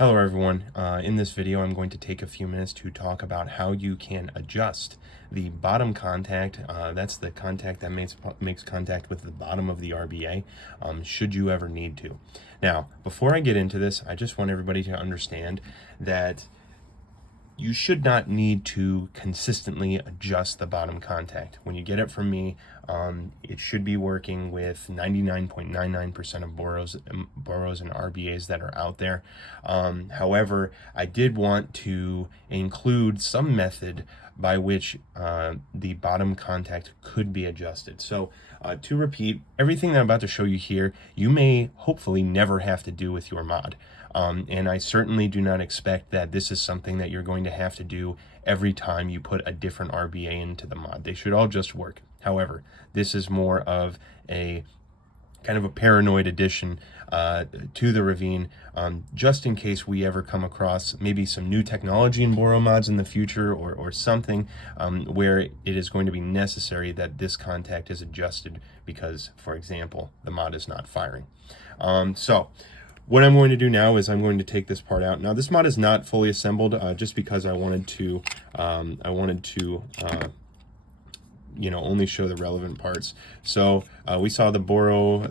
Hello everyone. In this video I'm going to take a few minutes to talk about how you can adjust the bottom contact. That's the contact that makes contact with the bottom of the RBA, should you ever need to. Now, before I get into this, I just want everybody to understand that you should not need to consistently adjust the bottom contact. When you get it from me, it should be working with 99.99% of boros and RBAs that are out there. However, I did want to include some method by which the bottom contact could be adjusted. So to repeat, everything that I'm about to show you here, you may hopefully never have to do with your mod. And I certainly do not expect that this is something that you're going to have to do every time you put a different RBA into the mod. They should all just work. However, this is more of a kind of a paranoid addition to the Ravine, just in case we ever come across maybe some new technology in boro mods in the future, or something where it is going to be necessary that this contact is adjusted because, for example, the mod is not firing. So what I'm going to do now is I'm going to take this part out. Now, this mod is not fully assembled, just because I wanted to only show the relevant parts. So we saw the boro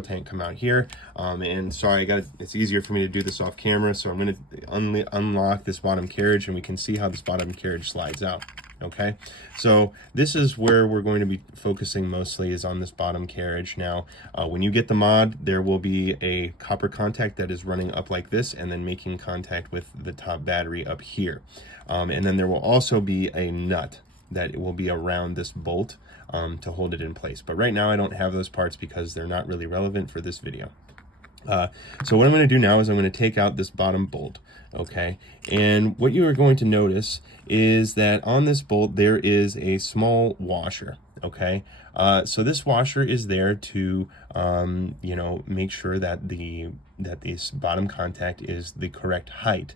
tank come out here, and sorry, it's easier for me to do this off camera, so I'm going to unlock this bottom carriage, and we can see how this bottom carriage slides out. Okay, so this is where we're going to be focusing mostly, is on this bottom carriage. Now, when you get the mod, there will be a copper contact that is running up like this and then making contact with the top battery up here. And then there will also be a nut that will be around this bolt to hold it in place. But right now I don't have those parts because they're not really relevant for this video. So what I'm going to do now is I'm going to take out this bottom bolt, okay? And what you are going to notice is that on this bolt there is a small washer, okay? So this washer is there to, make sure that this bottom contact is the correct height,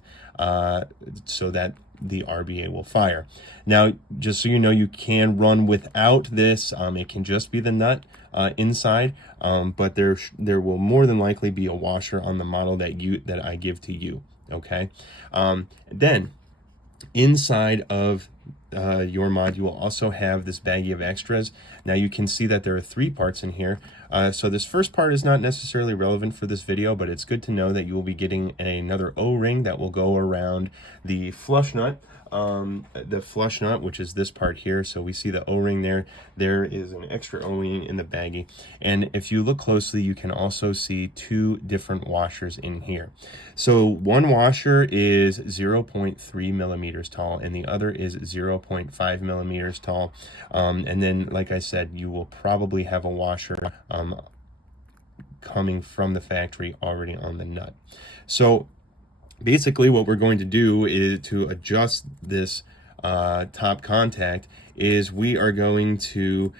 so that the RBA will fire. Now, just so you know, you can run without this. It can just be the nut inside, but there will more than likely be a washer on the model that I give to you. Okay. Then inside of your mod, you will also have this baggie of extras. Now you can see that there are 3 parts in here. So this first part is not necessarily relevant for this video, but it's good to know that you will be getting another O-ring that will go around the flush nut. Which is this part here. So we see the O-ring there. There is an extra O-ring in the baggie. And if you look closely, you can also see 2 different washers in here. So one washer is 0.3 millimeters tall and the other is 0.5 millimeters tall. And then, like I said, you will probably have a washer coming from the factory already on the nut. So basically what we're going to do is to adjust this top contact is we are going to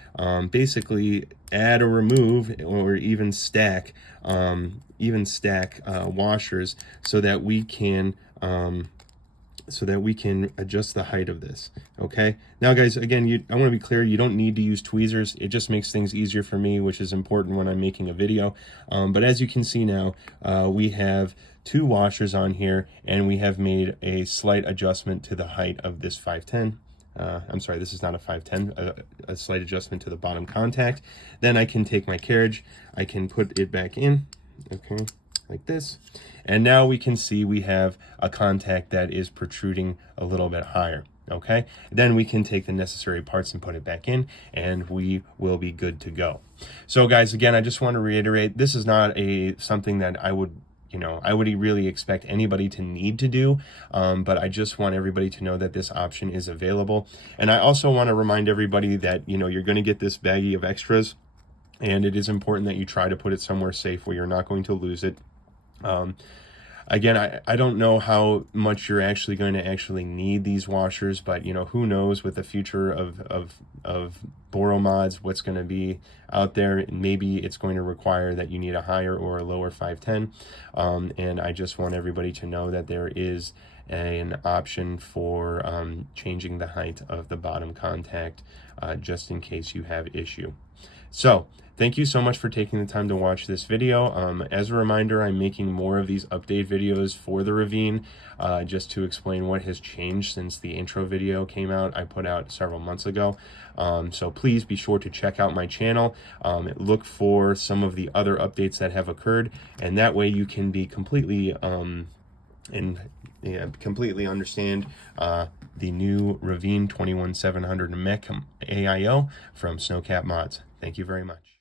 basically add or remove or even stack washers so that we can adjust the height of this. Okay, now guys, again, I want to be clear, you don't need to use tweezers. It just makes things easier for me, which is important when I'm making a video. But as you can see now, we have 2 washers on here, and we have made a slight adjustment to the height of this 510. I'm sorry, this is not a 510, a slight adjustment to the bottom contact. Then I can take my carriage, I can put it back in, okay, like this. And now we can see we have a contact that is protruding a little bit higher. Okay, then we can take the necessary parts and put it back in, and we will be good to go. So guys, again, I just want to reiterate, this is not something that I would really expect anybody to need to do, but I just want everybody to know that this option is available. And I also want to remind everybody that, you're going to get this baggie of extras, and it is important that you try to put it somewhere safe where you're not going to lose it. Again, I don't know how much you're actually going to need these washers, but who knows with the future of boro mods, what's going to be out there. Maybe it's going to require that you need a higher or a lower 510. And I just want everybody to know that there is an option for changing the height of the bottom contact, just in case you have issue. So thank you so much for taking the time to watch this video. As a reminder, I'm making more of these update videos for the Ravine, just to explain what has changed since the intro video came out. I put out several months ago. So please be sure to check out my channel, look for some of the other updates that have occurred, and that way you can be completely completely understand the new Ravine 21700 Mech AIO from Snowcat Mods. Thank you very much.